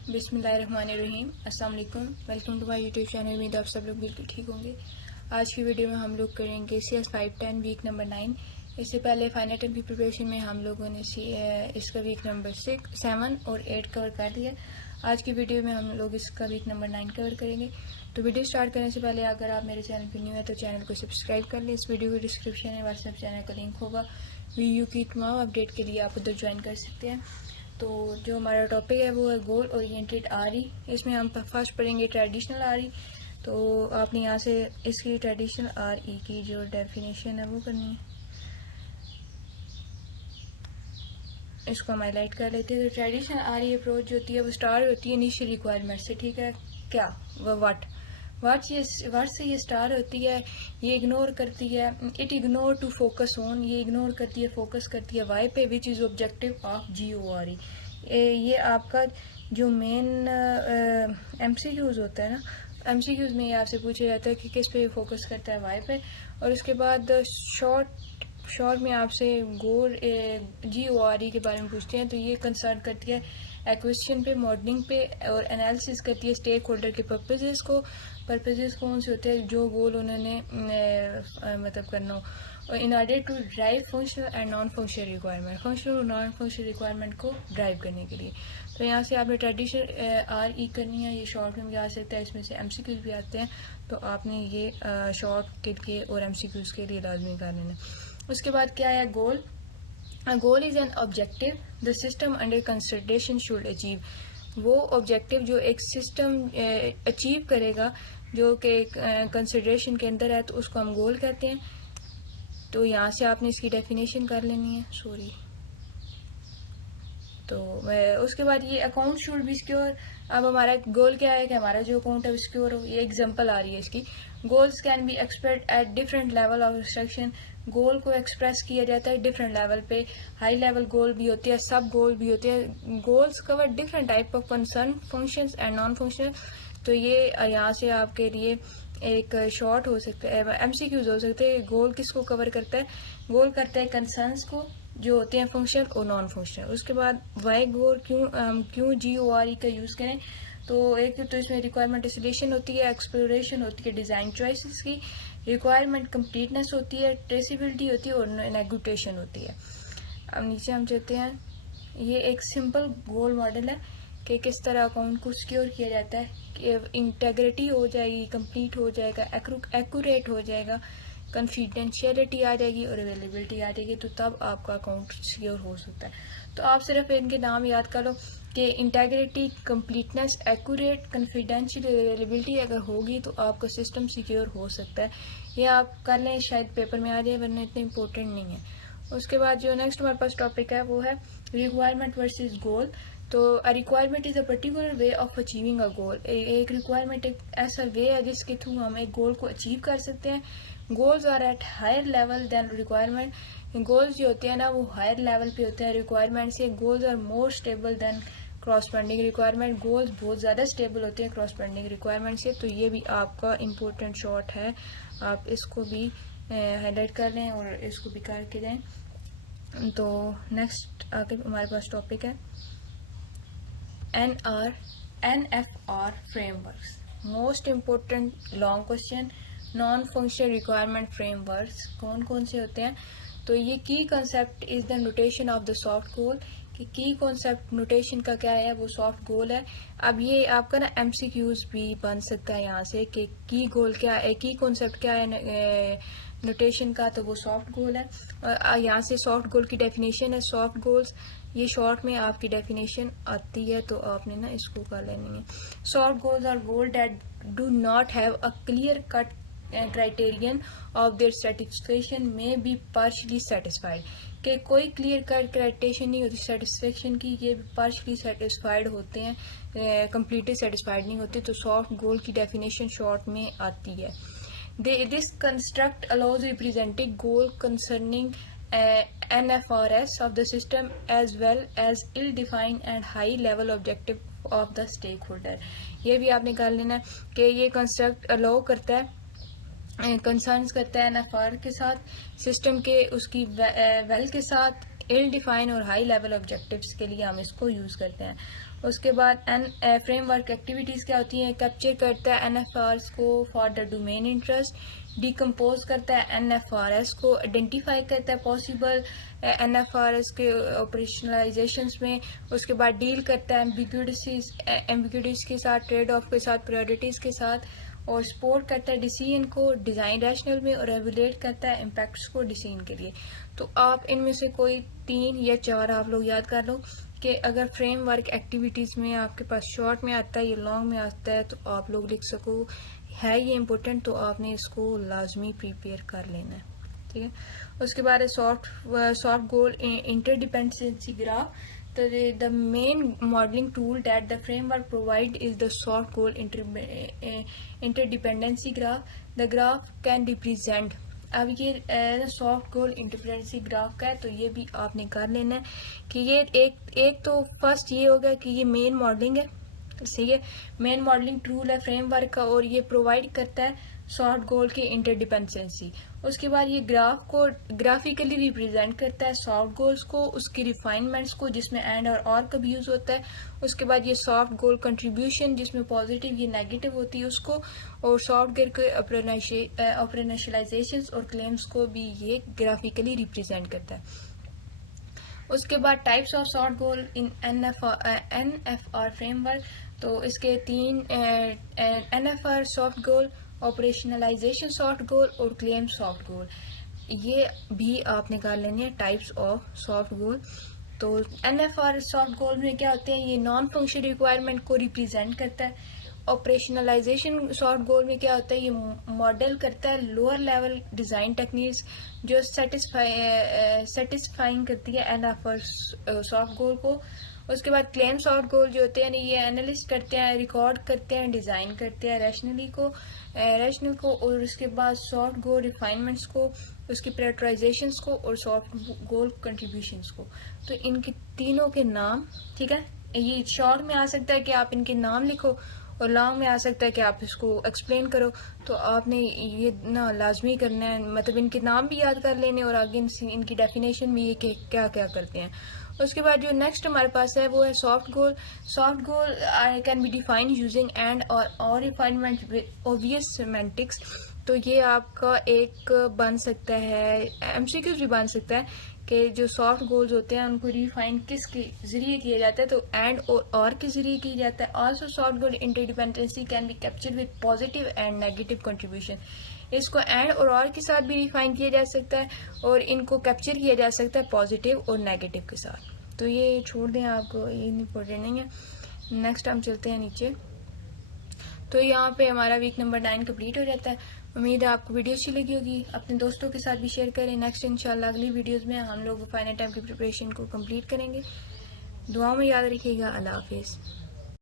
बिस्मिल्लाहिर्रहमानिर्रहीम। अस्सलाम वालेकुम। Welcome to my YouTube channel. उम्मीद आप सब लोग बिल्कुल ठीक होंगे। आज की वीडियो में हम लोग करेंगे CS510 वीक नंबर 9। इससे पहले फाइनल टर्म की प्रिपरेशन में हम लोगों ने इसका वीक नंबर 6, 7 और 8 कवर कर दिया। आज की वीडियो में हम लोग इसका वीक नंबर 9 कवर करेंगे। तो वीडियो स्टार्ट करने से पहले अगर आप मेरे चैनल पर न्यू है तो चैनल को सब्सक्राइब कर लें। इस वीडियो के डिस्क्रिप्शन में व्हाट्सएप चैनल का लिंक होगा। वीडियो की तमाम अपडेट के लिए आप उधर ज्वाइन कर सकते हैं। तो जो हमारा टॉपिक है वो है गोल ओरिएंटेड आरई। इसमें हम फर्स्ट पढ़ेंगे ट्रेडिशनल आरई। तो आपने यहाँ से इसकी ट्रेडिशनल आरई की जो डेफिनेशन है वो करनी है। इसको हम हाईलाइट कर लेते हैं। तो ट्रेडिशनल आरई अप्रोच जो होती है वो स्टार्ट होती है इनिशियल रिक्वायरमेंट से। ठीक है, क्या वो वाट से ये स्टार होती है, ये इग्नोर करती है, it ignore to focus on, ये इग्नोर करती है, फोकस करती है वाई पे, which is objective of GORE। ये आपका जो मेन MCQs होता है ना, MCQs में ये आपसे पूछा जाता है कि किस पे फोकस करता है, वाई पे। और उसके बाद शॉर्ट में आपसे गोल GORE के बारे में पूछते हैं। तो ये कंसर्न करती है एक्विजिशन पे, मॉडलिंग पे और एनालिसिस करती है स्टेक होल्डर के पर्पसेस कौन से होते हैं जो गोल उन्होंने मतलब करना हो, और in order to drive functional and non functional requirement, functional और नॉन फंक्शनल रिक्वायरमेंट को ड्राइव करने के लिए। तो यहाँ से आपने ट्रेडिशनल RE करनी है। ये शॉर्ट में भी आ सकता है, इसमें से MCQs भी आते हैं। तो आपने ये शॉर्ट के लिए और MCQs के लिए लाजमी कर लेना। उसके बाद क्या है गोल। A goal is an objective the system under consideration should achieve। वो ऑब्जेक्टिव जो एक सिस्टम अचीव करेगा जो कि कंसिडरेशन के अंदर है, तो उसको हम गोल कहते हैं। तो यहाँ से आपने इसकी डेफिनेशन कर लेनी है। तो उसके बाद ये अकाउंट शुड बी सिक्योर। अब हमारा गोल क्या है कि हमारा जो अकाउंट है वो सिक्योर हो। ये एग्जांपल आ रही है इसकी। Goals can be expressed at different level of instruction. Goal को एक्सप्रेस किया जाता है डिफरेंट लेवल पे। हाई लेवल गोल भी होती है, सब गोल भी होते हैं। Goals cover different type of concern functions and non functional. तो ये यहाँ से आपके लिए एक शॉर्ट हो सकता है, MCQs हो सकते हैं। गोल किसको कवर करता है? गोल करता है कंसर्न्स को जो होते हैं फंक्शनल और नॉन फंक्शनल। उसके बाद वाई गोल क्यों GORE का यूज़ करें। तो एक तो इसमें रिक्वायरमेंट एसोलेशन होती है, एक्सप्लोरेशन होती है डिज़ाइन चॉइसेस की, रिक्वायरमेंट कंप्लीटनेस होती है, ट्रेसिबिलिटी होती है और नेगोशिएशन होती है। अब नीचे हम चलते हैं। ये एक सिंपल गोल मॉडल है कि किस तरह अकाउंट को सिक्योर किया जाता है कि इंटेग्रिटी हो जाएगी, कंप्लीट हो जाएगा, एक्यूरेट हो जाएगा, कॉन्फिडेंशियलिटी आ जाएगी और अवेलेबिलिटी आ जाएगी। तो तब आपका अकाउंट सिक्योर हो सकता है। तो आप सिर्फ इनके नाम याद कर लो कि integrity, completeness, accurate, confidential, availability अगर होगी तो आपका सिस्टम सिक्योर हो सकता है। ये आप कर लें, शायद पेपर में आ जाए, वरना इतने इंपॉर्टेंट नहीं है। उसके बाद जो नेक्स्ट हमारे पास टॉपिक है वो है रिक्वायरमेंट वर्सेस गोल। तो a requirement is a particular way of achieving a goal. एक रिक्वायरमेंट एक ऐसा वे है जिसके थ्रू हम एक गोल को अचीव कर सकते हैं। Goals are at higher level than requirement. Goals जो होते हैं ना वो हायर लेवल पे होते हैं रिक्वायरमेंट से। Goals are more stable than corresponding requirement. Goals बहुत ज़्यादा स्टेबल होते हैं क्रॉसपेंडिंग रिक्वायरमेंट से। तो ये भी आपका इम्पोर्टेंट शॉर्ट है, आप इसको भी हाईलाइट कर लें और इसको भी करके जाएँ। तो नेक्स्ट आगे हमारे पास टॉपिक है NFR frameworks. Most important long question. Non functional requirement frameworks कौन कौन से होते हैं। तो ये key concept is the notation of the soft goal. कि की कॉन्सेप्ट नोटेशन का क्या है, वो सॉफ्ट गोल है। अब ये आपका ना MCQs भी बन सकता है यहाँ से कि की गोल क्या है, की कॉन्सेप्ट क्या है नोटेशन का, तो वो सॉफ्ट गोल है। और यहाँ से सॉफ्ट गोल की डेफिनेशन है। सॉफ्ट गोल्स ये शॉर्ट में आपकी डेफिनेशन आती है, तो आपने ना इसको कर लेनी है। Soft goals are goal that do not have a clear cut criterion of their satisfaction may be partially satisfied. कि कोई क्लियर कट क्राइटेरियन नहीं होती सेटिस्फेक्शन की, ये पार्शली सेटिस्फाइड होते हैं, कम्प्लीटली सेटिस्फाइड नहीं होते। तो सॉफ्ट गोल की डेफिनेशन शॉर्ट में आती है। This construct allows representing goal concerning NFRS of the system as well as ill-defined and high-level objective of the stakeholder। ये भी आपने कर लेना है कि ये कंस्ट्रक्ट अलाउ करता है, कंसर्न्स करता है NFR के साथ, सिस्टम के उसकी वेल के साथ, इल डिफाइन और हाई लेवल ऑब्जेक्टिव्स के लिए हम इसको यूज़ करते हैं। उसके बाद फ्रेमवर्क एक्टिविटीज़ क्या होती हैं, कैप्चर करता है NFRs को for the domain interest, decompose करता है NFRs को, आइडेंटिफाई करता है पॉसिबल NFRs के ऑपरेशनलाइजेशंस में, उसके बाद डील करता है एम्बिग्यूटीज के साथ, ट्रेड ऑफ के साथ, प्रायोरिटीज़ के साथ, और सपोर्ट करता है डिसीजन को डिज़ाइन रैशनल में, और रेगुलेट करता है इम्पैक्ट्स को डिसीजन के लिए। तो आप इनमें से कोई 3 या 4 आप लोग याद कर लो कि अगर फ्रेमवर्क एक्टिविटीज़ में आपके पास शॉर्ट में आता है या लॉन्ग में आता है तो आप लोग लिख सको है ये इम्पोर्टेंट, तो आपने इसको लाजमी प्रिपेयर कर लेना है, ठीक है। उसके बाद सॉफ्ट गोल इंटरडिपेंडेंसी ग्राफ। तो the main modeling tool that the framework provide is the soft goal interdependency graph. The graph can represent, अब ये सॉफ्ट गोल इंटरडिपेंडेंसी ग्राफ का है, तो ये भी आपने कर लेना है कि ये एक तो फर्स्ट ये होगा कि ये मेन मॉडलिंग है, ठीक है, मेन मॉडलिंग टूल है फ्रेमवर्क का, और ये प्रोवाइड करता है सॉफ्ट गोल की इंटरडिपेंडेंसी। उसके बाद ये ग्राफ को ग्राफिकली रिप्रेजेंट करता है सॉफ्ट गोल्स को, उसकी रिफाइनमेंट्स को जिसमें एंड और का भी यूज होता है। उसके बाद ये सॉफ्ट गोल कंट्रीब्यूशन जिसमें पॉजिटिव ये नेगेटिव होती है उसको, और सॉफ्ट गोल के ऑपरेशनलाइजेशंस और क्लेम्स को भी ये ग्राफिकली रिप्रेजेंट करता है। उसके बाद types of soft goal in NFR framework. तो इसके 3 NFR सॉफ्ट गोल, ऑपरेशनलाइजेशन सॉफ्ट गोल और क्लेम सॉफ्ट गोल, ये भी आपने कर लेनी है टाइप्स ऑफ सॉफ्ट गोल। तो NFR सॉफ्ट गोल में क्या होते हैं, ये नॉन फंक्शन रिक्वायरमेंट को रिप्रेजेंट करता है। ऑपरेशनलाइजेशन सॉफ्ट गोल में क्या होता है, ये मॉडल करता है लोअर लेवल डिज़ाइन टेक्निक्स जो सेटिस्फाइंग करती है NFR सॉफ्ट गोल को। उसके बाद क्लेम सॉफ्ट गोल जो होते हैं ये एनालिस्ट करते हैं, रिकॉर्ड करते हैं, डिज़ाइन करते हैं रैशनल को, और उसके बाद सॉफ्ट गोल रिफाइनमेंट्स को, उसकी प्रायोरिटाइजेशंस को, और सॉफ्ट गोल कंट्रीब्यूशंस को। तो इनके तीनों के नाम, ठीक है, ये शॉर्ट में आ सकता है कि आप इनके नाम लिखो, और लॉन्ग में आ सकता है कि आप इसको एक्सप्लेन करो। तो आपने ये ना लाजमी करना है, मतलब इनके नाम भी याद कर लेने और आगे इनकी डेफिनेशन भी ये कि क्या क्या करते हैं। उसके बाद जो नेक्स्ट हमारे पास है वो है soft goal. Soft goal can be defined using and और रिफाइनमेंट विद ऑब्वियस सेमेंटिक्स। तो ये आपका एक बन सकता है, MCQs भी बन सकता है कि जो सॉफ्ट गोल्स होते हैं उनको रिफाइन किसके जरिए किया जाता है, तो एंड और के जरिए किया जाता है। Also soft goal interdependency can be captured with positive and negative contribution. इसको एंड और के साथ भी रिफाइन किया जा सकता है, और इनको कैप्चर किया जा सकता है पॉजिटिव और नेगेटिव के साथ। तो ये छोड़ दें, आपको ये इम्पोर्टेंट नहीं है। नेक्स्ट हम चलते हैं नीचे। तो यहाँ पे हमारा वीक नंबर 9 कंप्लीट हो जाता है। उम्मीद है आपको वीडियो अच्छी लगी होगी, अपने दोस्तों के साथ भी शेयर करें। नेक्स्ट इंशाल्लाह अगली वीडियोस में हम लोग फाइनल टाइम की प्रिपरेशन को कंप्लीट करेंगे। दुआ में याद रखिएगा। अल्लाह हाफिज़।